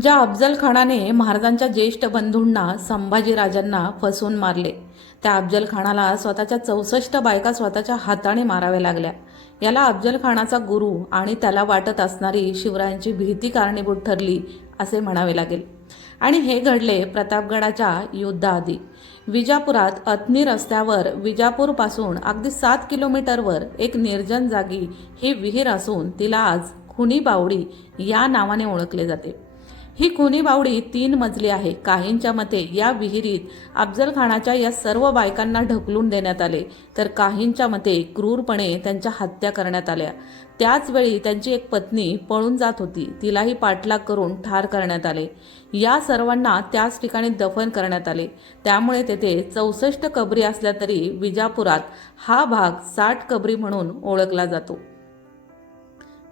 ज्या अफजल खानाने महाराजांच्या ज्येष्ठ बंधूंना संभाजीराजांना फसवून मारले. त्या अफजल खानाला स्वतःच्या चौसष्ट बायका स्वतःच्या हाताने माराव्या लागल्या. याला अफजल खानाचा गुरु आणि त्याला वाटत असणारी शिवरायांची भीती कारणीभूत ठरली असे म्हणावे लागेल. आणि हे घडले प्रतापगडाच्या युद्धाआधी. विजापुरात अत्नी रस्त्यावर विजापूरपासून अगदी सात किलोमीटरवर एक निर्जन जागी ही विहीर असून तिला आज खुनी बावडी या नावाने ओळखले जाते. ही खुनी बावडी तीन मजली आहे. काहींच्या मते या विहिरीत अफजल खानाच्या या सर्व बायकांना ढकलून देण्यात आले. तर काहींच्या मते क्रूरपणे त्यांच्या हत्या करण्यात आल्या. त्याचवेळी त्यांची एक पत्नी पळून जात होती. तिलाही पाठलाग करून ठार करण्यात आले. या सर्वांना त्याच ठिकाणी दफन करण्यात आले. त्यामुळे तेथे चौसष्ट कबरी असल्या तरी विजापुरात हा भाग साठ कबरी म्हणून ओळखला जातो.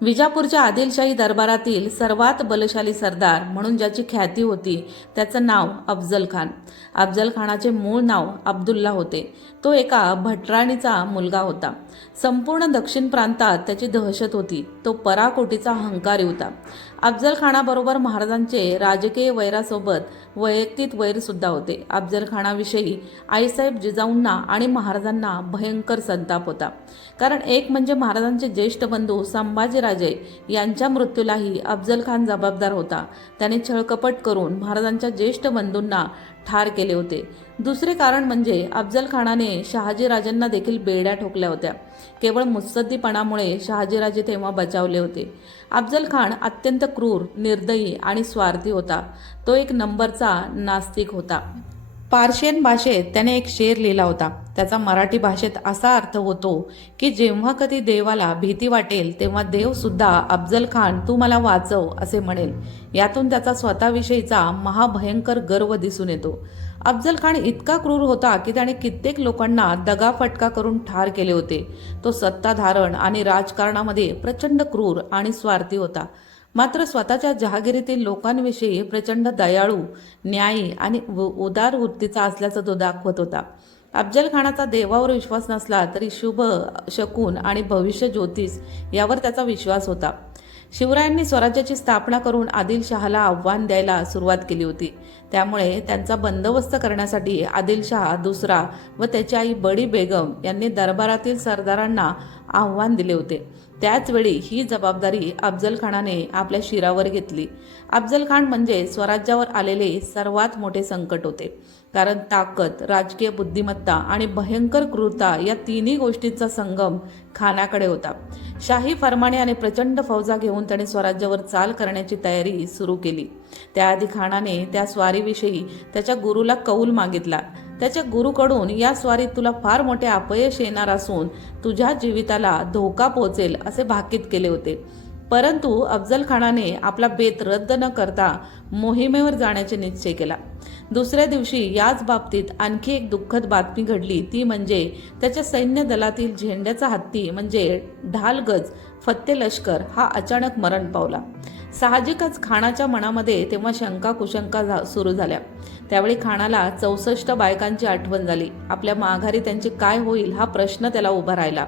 विजापूरच्या आदिलशाही दरबारातील सर्वात बलशाली सरदार म्हणून ज्याची ख्याती होती त्याचं नाव अफजल खान. अफजल खानाचे मूळ नाव अब्दुल्ला होते. तो एका भटराणीचा मुलगा होता. संपूर्ण दक्षिण प्रांतात त्याची दहशत होती. तो पराकोटीचा अहंकारी होता. अफजल खानाबरोबर महाराजांचे राजकीय वैरासोबत वैयक्तिक वैर सुद्धा होते. अफजल खानाविषयी आईसाहेब जिजाऊंना आणि महाराजांना भयंकर संताप होता. कारण एक म्हणजे महाराजांचे ज्येष्ठ बंधू संभाजीराजे यांच्या मृत्यूलाही अफजल खान जबाबदार होता. त्याने छळकपट करून महाराजांच्या ज्येष्ठ बंधूंना ठार केले होते. दुसरे कारण म्हणजे अफजल खानाने शहाजीराजांना देखील बेड्या ठोकल्या होत्या. केवळ मुत्सद्दीपणामुळे शहाजीराजे तेव्हा बचावले होते. अफजल खान अत्यंत क्रूर निर्दयी आणि स्वार्थी होता. तो एक नंबरचा नास्तिक होता. पार्शियन भाषेत त्याने एक शेर लिहिला होता. त्याचा मराठी भाषेत असा अर्थ होतो की जेव्हा कधी देवाला भीती वाटेल तेव्हा देवसुद्धा अफजल खान तू मला वाचव असे म्हणेल. यातून त्याचा स्वतःविषयीचा महाभयंकर गर्व दिसून येतो. अफजल खान इतका क्रूर होता की त्याने कित्येक लोकांना दगाफटका करून ठार केले होते. तो सत्ताधारण आणि राजकारणामध्ये प्रचंड क्रूर आणि स्वार्थी होता. मात्र स्वतःच्या जहागिरीतील लोकांविषयी प्रचंड दयाळू न्यायी आणि उदार वृत्तीचा असल्याचं तो दाखवत होता. अफजल खानाचा देवावर विश्वास नसला तरी शुभ शकून आणि भविष्य ज्योतिष यावर त्याचा विश्वास होता. शिवरायांनी स्वराज्याची स्थापना करून आदिलशहाला आव्हान द्यायला सुरुवात केली होती. त्यामुळे त्यांचा बंदोबस्त करण्यासाठी आदिलशहा दुसरा व त्याची आई बडी बेगम यांनी दरबारातील सरदारांना आव्हान दिले होते. त्याचवेळी ही जबाबदारी अफजल खानाने आपल्या शिरावर घेतली. अफजल खान म्हणजे स्वराज्यावर आलेले सर्वात मोठे संकट होते. कारण ताकद राजकीय बुद्धिमत्ता आणि भयंकर क्रूरता या तिन्ही गोष्टींचा संगम खानाकडे होता. शाही फरमाने आणि प्रचंड फौजा घेऊन त्याने स्वराज्यावर चाल करण्याची तयारी सुरू केली. त्याआधी खानाने त्या स्वारीविषयी त्याच्या गुरुला कौल मागितला. त्याच्या गुरुकडून या स्वारीत तुला फार मोठे अपयश येणार असून तुझ्या जीविताला धोका पोहोचेल असे भाकीत केले होते. परंतु अफजल खानाने आपला बेत रद्द न करता मोहिमेवर जाण्याचे निश्चय केला. दुसऱ्या दिवशी याच बाबतीत आणखी एक दुःखद बातमी घडली. ती म्हणजे त्याच्या सैन्य दलातील झेंड्याचा हत्ती म्हणजे ढालगज फत्ते लष्कर हा अचानक मरण पावला. साहजिकच खानाच्या मनामध्ये तेव्हा शंका कुशंका झा- सुरू झाल्या. त्यावेळी खानाला चौसष्ट बायकांची आठवण झाली. आपल्या माघारी त्यांचे काय होईल हा प्रश्न त्याला उभा राहिला.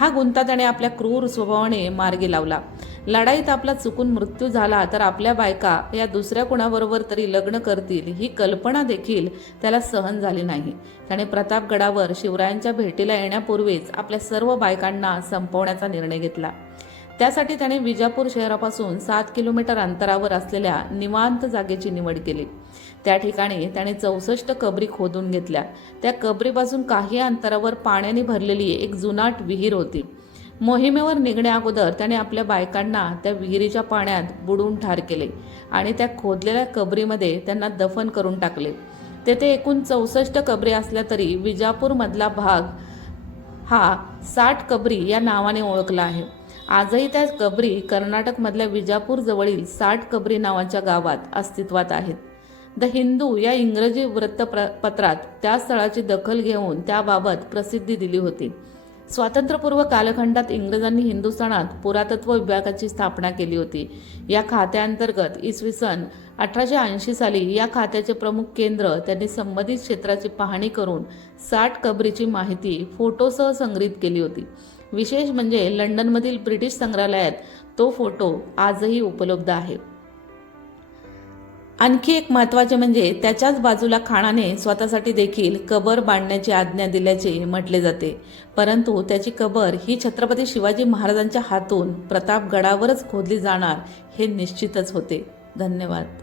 हा गुंता त्याने आपल्या क्रूर स्वभावाने मार्गी लावला. लढाईत आपला चुकून मृत्यू झाला तर आपल्या बायका या दुसऱ्या कुणाबरोबर तरी लग्न करतील ही कल्पना देखील त्याला सहन झाली नाही. त्याने प्रतापगडावर शिवरायांच्या भेटीला येण्यापूर्वीच आपल्या सर्व बायकांना संपवण्याचा निर्णय घेतला. त्यासाठी त्याने विजापूर शहरापासून सात किलोमीटर अंतरावर असलेल्या निवांत जागेची निवड केली. त्या ठिकाणी त्याने चौसष्ट कबरी खोदून घेतल्या. त्या कबरीपासून काही अंतरावर पाण्याने भरलेली एक जुनाट विहीर होती. मोहिमेवर निघण्या अगोदर त्याने आपल्या बायकांना त्या विहिरीच्या पाण्यात बुडून ठार केले आणि त्या खोदलेल्या कबरीमध्ये त्यांना दफन करून टाकले. तेथे एकूण चौसष्ट कबरी असल्या तरी विजापूरमधला भाग हा साठ कबरी या नावाने ओळखला आहे. आजही त्या कबरी कर्नाटकमधल्या विजापूर जवळील साठ कबरी नावाच्या गावात अस्तित्वात आहेत. द हिंदू या इंग्रजी वृत्तपत्रात त्या स्थळाची दखल घेऊन त्याबाबत प्रसिद्धी दिली होती. स्वातंत्र्यपूर्व कालखंडात इंग्रजांनी हिंदुस्थानात पुरातत्व विभागाची स्थापना केली होती. या खात्याअंतर्गत इसवी सन अठराशे ऐंशी साली या खात्याचे प्रमुख केंद्र त्यांनी संबंधित क्षेत्राची पाहणी करून साठ कबरीची माहिती फोटोसह संग्रहित केली होती. विशेष म्हणजे लंडनमधील ब्रिटिश संग्रहालयात तो फोटो आजही उपलब्ध आहे. आणखी एक महत्त्वाचे म्हणजे त्याच्याच बाजूला खाणाने स्वतःसाठी देखील कबर बांधण्याची आज्ञा दिल्याचे म्हटले जाते. परंतु त्याची कबर ही छत्रपती शिवाजी महाराजांच्या हातून प्रतापगडावरच खोदली जाणार हे निश्चितच होते. धन्यवाद.